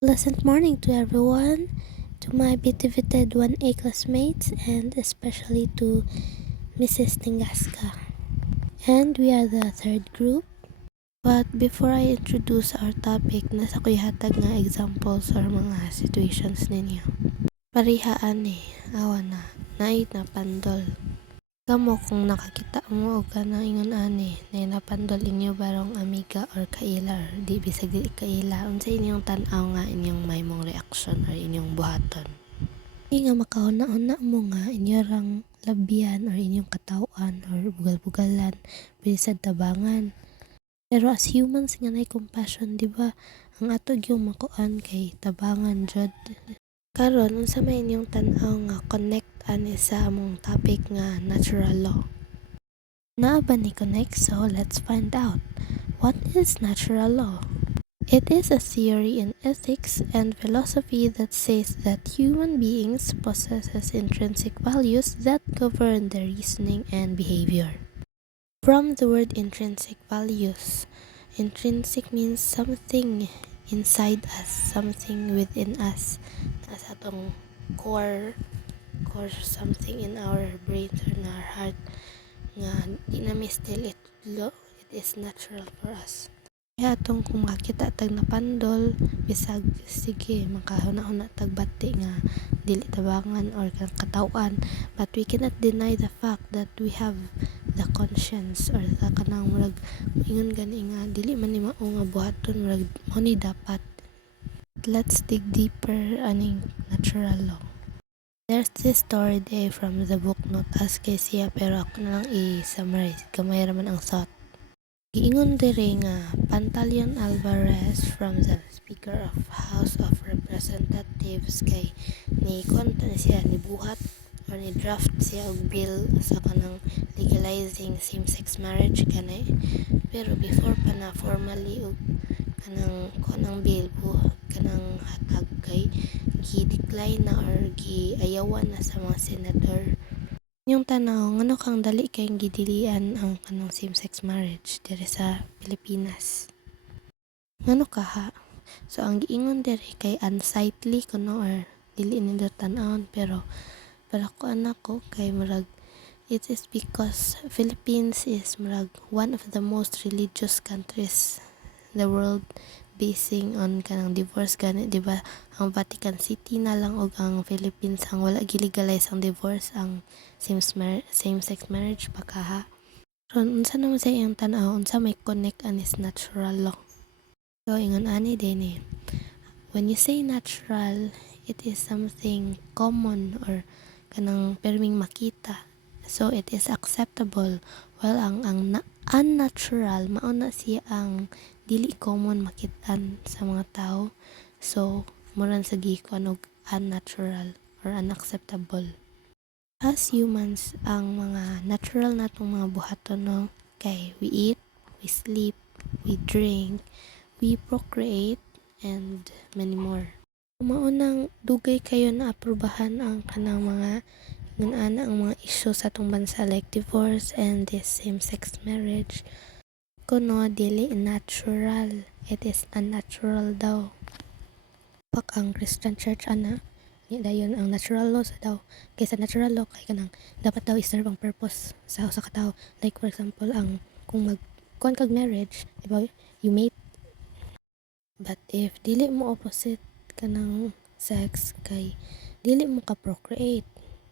Pleasant morning to everyone, to my beloved 1A classmates, and especially to Mrs. Tingasca. And we are the third group. But before I introduce our topic, nasa ko ihatag nga examples or mga situations ninyo. Parihaan awa naay na pandol. Kamo kung nakakita mo o kanang ingon na napandol inyo barong amiga or kaila or di bisag di kaila, unsa inyong tan-aw nga inyong maymong reaksyon or inyong buhaton. Di nga makauna-una mo nga inyo rang labyan or inyong katawan or bugal-bugalan bisag tabangan. Pero as humans nga nay compassion, di ba? Ang ato yung makuan kay tabangan jud. Karon unsa may inyong tan-aw nga connect ani sa among topic nga natural law? Naa ba ni connect? So let's find out. What is natural law? It is a theory in ethics and philosophy that says that human beings possess intrinsic values that govern their reasoning and behavior. From the word intrinsic values, intrinsic means something inside us, something within us. Nasa atong core something in our brain or in our heart nga di na still it is natural for us. Kaya atong kung makita tag napandol, bisag sige makahuna-huna tag bati nga dili tabangan or katawan, but we cannot deny the fact that we have the conscience or the kanang murag ingon gani nga dili man ni mao nga buhaton murag mo ni dapat. Let's dig deeper aning natural law. There's this story there from the book Not As Kay Siya, pero ako na lang i-summarize gamay raman ang thought. Giingon diri nga Pantaleon Alvarez from the Speaker of House of Representatives kay ni konta siya ni buhat or ni draft siya og bill sa kanang legalizing same-sex marriage kanay, pero before pa na formally og kanang bill kanang hatag kay gi-decline na or giayawan na sa mga senador. Yung tanaw, ngano kang dali kayong gidilian ang kanang same-sex marriage diri sa Pilipinas? Ngano ka ha? So ang giingon diri kay unsightly kuno or dili nindo tan-awon, pero para ko anak ko kay murag it is because Philippines is murag one of the most religious countries in the world, basing on kanang divorce gani, di ba? Ang Vatican City na lang og ang Philippines ang wala gilegalize ang divorce, ang same-sex marriage pa kaha. Ron unsa naman sa iyang tan-aw, unsa may connect anis natural law? So ingon ani din when you say natural, it is something common or kanang perming makita, so it is acceptable, while ang unnatural mao na siya ang dili common makitaan sa mga tao, so murang sa gikuan og unnatural or unacceptable. As humans, ang mga natural natong mga buhaton kay we eat, we sleep, we drink, we procreate, and many more. Maunang dugay kayo na aprubahan ang kanang mga nganana ang mga isyu sa atong bansa like divorce and this same-sex marriage. Kuno dili natural, it is unnatural daw. Pak ang Christian Church ana ni dayon ang natural law sa daw, kaysa natural law kay kanang dapat daw iserve ang purpose sa usa ka tawo, like for example ang kung magkuan kag marriage, diba, you mate, but if dili mo opposite kanang sex kay dili mo ka procreate,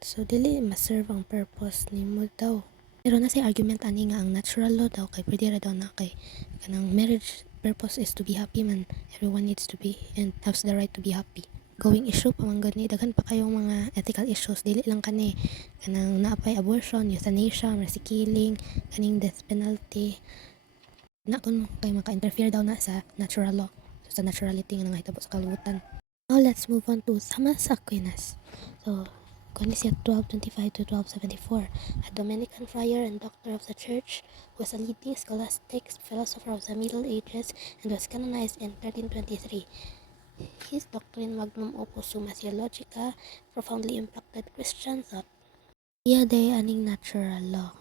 so dili ma-serve ang purpose nimo daw. Pero nasa argument ani nga ang natural law daw kay pwede ra daw na kay kanang marriage purpose is to be happy man, everyone needs to be and has the right to be happy. Going issue pa man gani, daghan pa kayong mga ethical issues, dili lang kani kanang naapay abortion, euthanasia, mercy killing, kaning death penalty na kuno kay maka-interfere daw na sa natural law, so, sa naturality nga nangahitabo sa kalibutan. Now let's move on to Thomas Aquinas. So kani siya 1225 to 1274, a Dominican friar and doctor of the church, was a leading scholastic philosopher of the Middle Ages and was canonized in 1323. His doctrine, Magnum Opus Summa Theologica, profoundly impacted Christian thought. Iya day aning natural law.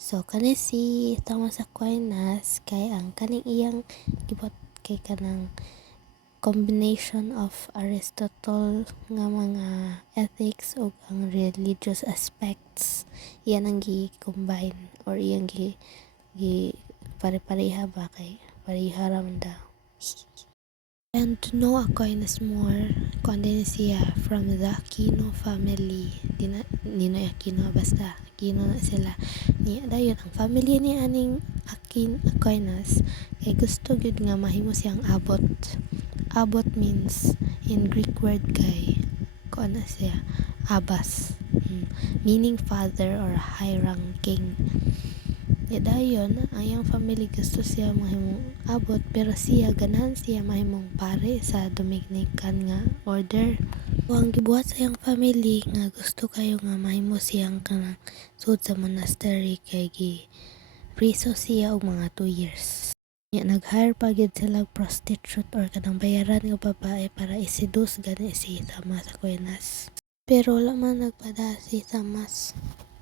So kani si Thomas Aquinas kay ang kaning iyang gibot kay kanang combination of Aristotle nga mga ethics ug ang religious aspects, yan ang gi-combine or iyang gi pare-pareha ba kay pareha ra man daw. And to know Aquinas more, kuan din siya from the Aquino family. Ninoy Aquino, basta Aquino na sila. Dayon ang family ni aning Aquinas kay gusto gyud nga mahimo siyang abot. Abot means in Greek word kay kuan na siya abbas, meaning father or high ranking. Dayon ang iyang family gusto siya mahimong abot, pero siya ganahan siya mahimong pare sa Dominican nga order. O ang gibuhat sa iyang family nga gusto kayo nga mahimo siyang kanang sud sa monastery kay preso siya og mga 2 years. Nag-hire pa gid sila prostitute or kanang bayaran nga babae para isidus gani si Thomas Aquinas. Pero wala man nagpada si Thomas.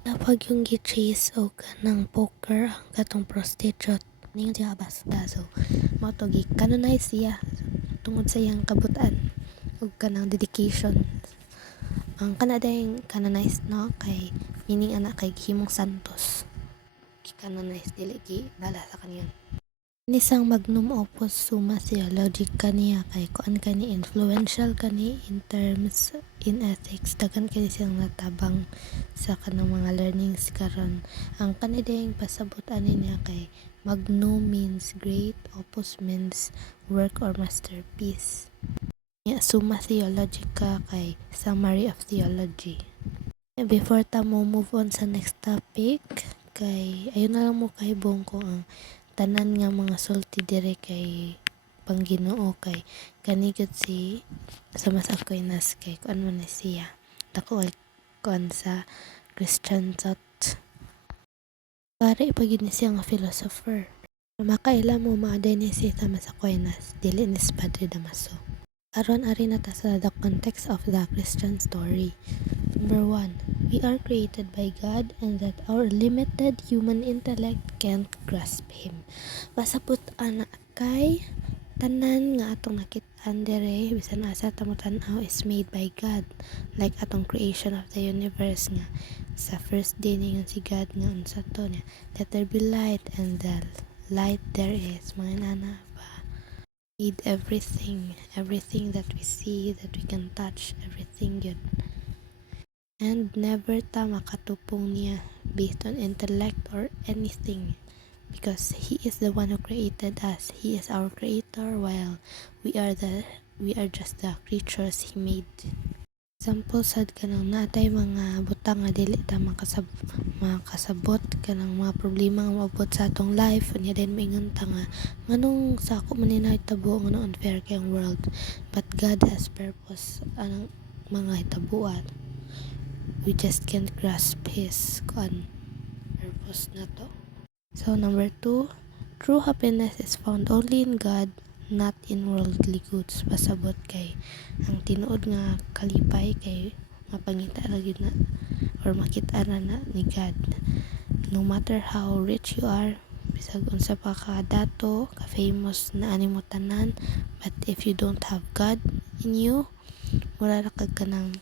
Kapag yung gi-chase o kanang poker ang katong prostitute ning siya abas daso mao to gi-canonize siya tungod sa iyang kabutan ug kanang dedication. Ang kanadayang canonize no kay meaning ana kay himong santos. Gi-canonize dili gi bala sa kaniyang nisang magnum opus summa theologica niya kay kuan kani influential kani in terms in ethics, daghan kani siyang natabang sa kanang mga learnings karon. Ang kanidayang pasabot ani niya kay magnum means great, opus means work or masterpiece. Summa theologica kay summary of theology. Before ta mo move on sa next topic, kay ayun na lang mo kahibong ko ang tanan nga mga sulti dire kay Pangginoo kay kanigit si Thomas Aquinas kay kuan man siya dako ay kuan sa Christian thought. Pare pagid ni siya nga philosopher. Makaila mo maaday ni si Thomas Aquinas dili ni Padre Damaso. Aron ari na ta sa the context of the Christian story. Number 1, we are created by God and that our limited human intellect can't grasp Him. Pasaput ana kay tanan nga atong nakit-an dire bisan asa ta mo tan-aw is made by God. Like atong creation of the universe nga sa first day ningon si God nga unsa to niya, let there be light, and the light there is. Mga nana ba? Made everything that we see, that we can touch, everything yun. And never ta makatupong niya based on intellect or anything, because He is the one who created us. He is our creator while we are just the creatures He made. Example sad kanang natay mga butang nga dili ta makasabot kanang mga problema nga maabot sa atong life, unya din maingon ta nga nganong sa ako man hitabo nga unfair kay ang world, but God has purpose anang mga hitabuan. We just can't grasp His purpose na to. So number 2, true happiness is found only in God, not in worldly goods. Pasabot kay ang tinuod nga kalipay kay mapangita ra gyud na or makita na ni God. No matter how rich you are, bisag unsa pa ka dato, ka famous na animo tanan, but if you don't have God in you, mura ra kag kanang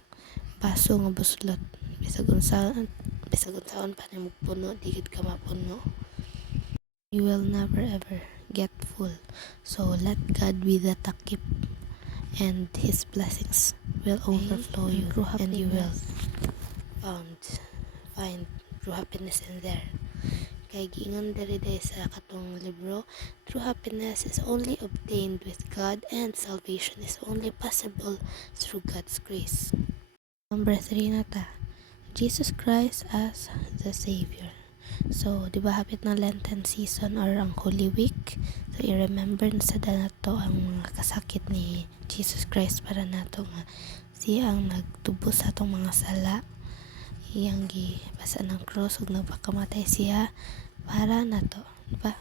baso nga buslot. Bisag unsaon pa nimo puno, di gid ka mapuno. You will never ever get full. So let God be the takip, and His blessings will overflow you, and you will find true happiness in there. Kay giingon diri sa katong libro, true happiness is only obtained with God, and salvation is only possible through God's grace. Number 3 na ta, Jesus Christ as the Savior. So, di ba hapit na Lenten season or ang Holy Week? So, i-remember na sa nato ang mga kasakit ni Jesus Christ para nato nga siya ang nagtubos sa atong mga sala. Iyang gibasa ng cross ug nagpakamatay siya para nato, di ba?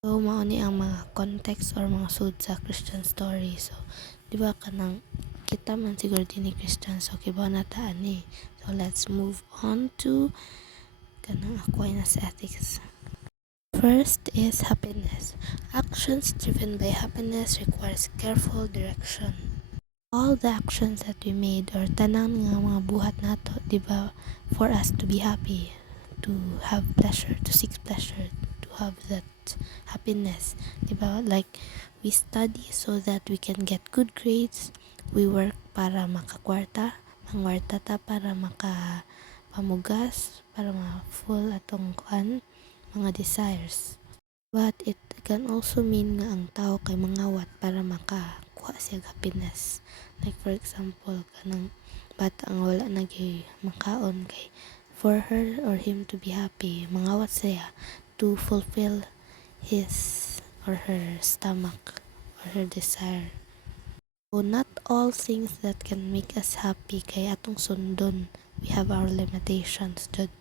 So, mao ni ang mga context or mga sud sa Christian story. So, di ba kanang kita man siguro din ni Christian, so kibaw na ta ani. So, let's move on to kanang Aquinas ethics. First is happiness. Actions driven by happiness requires careful direction. All the actions that we made or tanang nga mga buhat nato, di ba, for us to be happy, to have pleasure, to seek pleasure, to have that happiness, di ba? Like, we study so that we can get good grades, we work para makakwarta, mangwarta ta para makapamugas, para ma-full atong mga desires. But it can also mean nga ang tao kay mangawat para makakuha siya happiness. Like for example, kanang bata ang wala nagay makaon kay for her or him to be happy, mangawat siya to fulfill his or her stomach or her desire. So not all things that can make us happy kay atong sundon. We have our limitations, jud.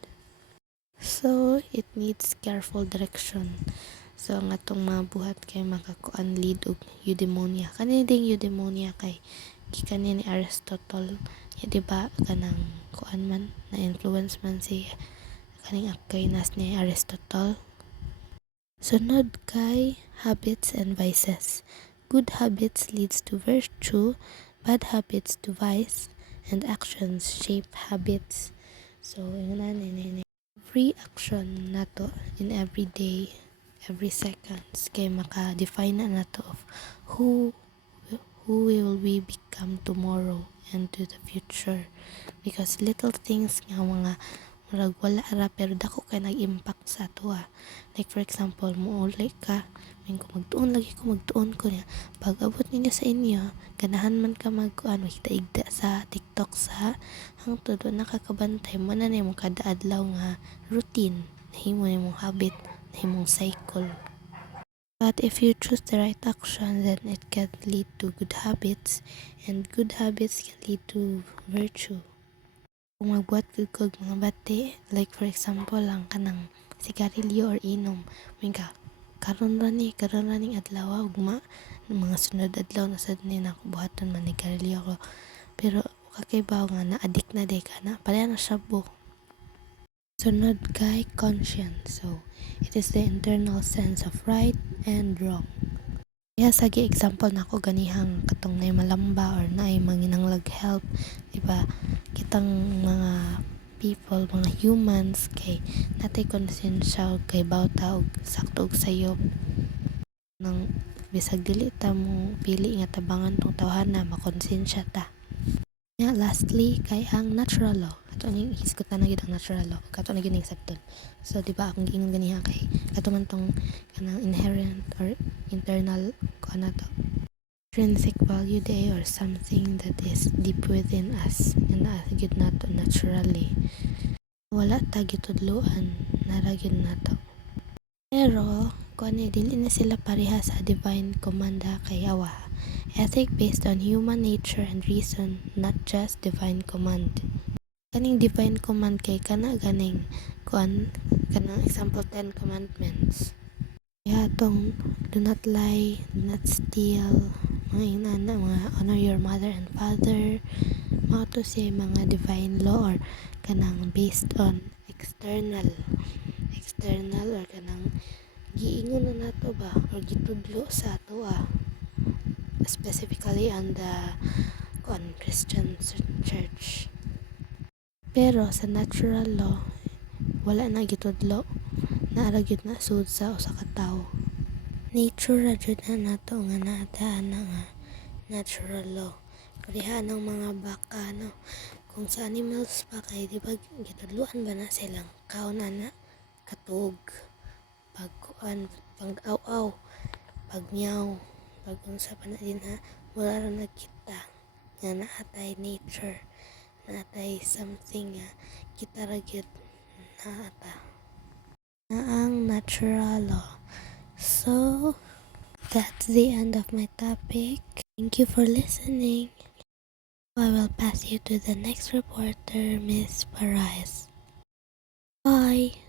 So it needs careful direction. So ang atong mga buhat kay makakuan lead og eudaimonia. Kani ding eudaimonia kay gikan ni Aristotle, ya di ba kanang kuan man na influence man si kaning Aquinas ni Aristotle. Sunod kay habits and vices. Good habits leads to virtue, bad habits to vice, and actions shape habits. So yun na every action nato in every day, every seconds kay maka-define na nato of who will we become tomorrow and to the future, because little things nga mga murag wala ra pero dako kay nag-impact sa ato. Like for example, muuli ka min ko magtuon ko niya pag abot ninyo sa inyo ganahan man ka magkuan makita-igda sa TikTok sa hangtod nakakabantay mo na nimo kada adlaw nga routine, nahimo nimong habit, nahimong cycle. But if you choose the right action, then it can lead to good habits, and good habits can lead to virtue. Kung magbuhat kag mga bati, like for example lang kanang sigarilyo or inom, minka karon ra ning adlaw ugma mga sunod adlaw na sad ni nakubuhaton man ni sigarilyo ko, pero kakaibaw nga na-addict na day ka na pala na siya bo. Sunod kay conscience. So it is the internal sense of right and wrong. Kaya sagi example na ako ganihang katong nay malamba or nay manginanglag help, diba? Kitang mga people, mga humans kay natay konsensya og kay bawta og sakto og sayop nang bisag dili ta mo pili nga tabangan tong tawhana makonsensya ta. Yeah, lastly kay ang natural law. Ato ning hisgutan na gid ang natural law. Kato na gid ning sabton. So di ba akong giingon ganiha kay kato man tong kanang inherent or internal ko na to. Intrinsic value day or something that is deep within us and gid nato naturally. Wala ta gitudloan, nara gid nato. Pero kung dili na sila pareha sa divine commanda kay awa. Ethic based on human nature and reason, not just divine command. Kaning divine command kay kana ganing kuan kanang example 10 commandments. Kaya tong do not lie, do not steal, mga inana, mga honor your mother and father, mga to say mga divine law or kanang based on external or kanang giingon na nato ba or gitudlo sa ato specifically on the Christian church. Pero sa natural law wala na gitudlo, naara gyud na sud sa usa ka tawo. Nature ra jud na nato nga naadaan nga natural law. Kuriha ng mga baka no, kung sa animals pa kay di ba gitudloan ba na silang kaon na katug pag aw pag meow pag unsa pa na din wala ra nagkita nga naatay nature, naatay something nga kita ra gyud naata na ang natural law. So that's the end of my topic. Thank you for listening. I will pass you to the next reporter, Miss Parais. Bye.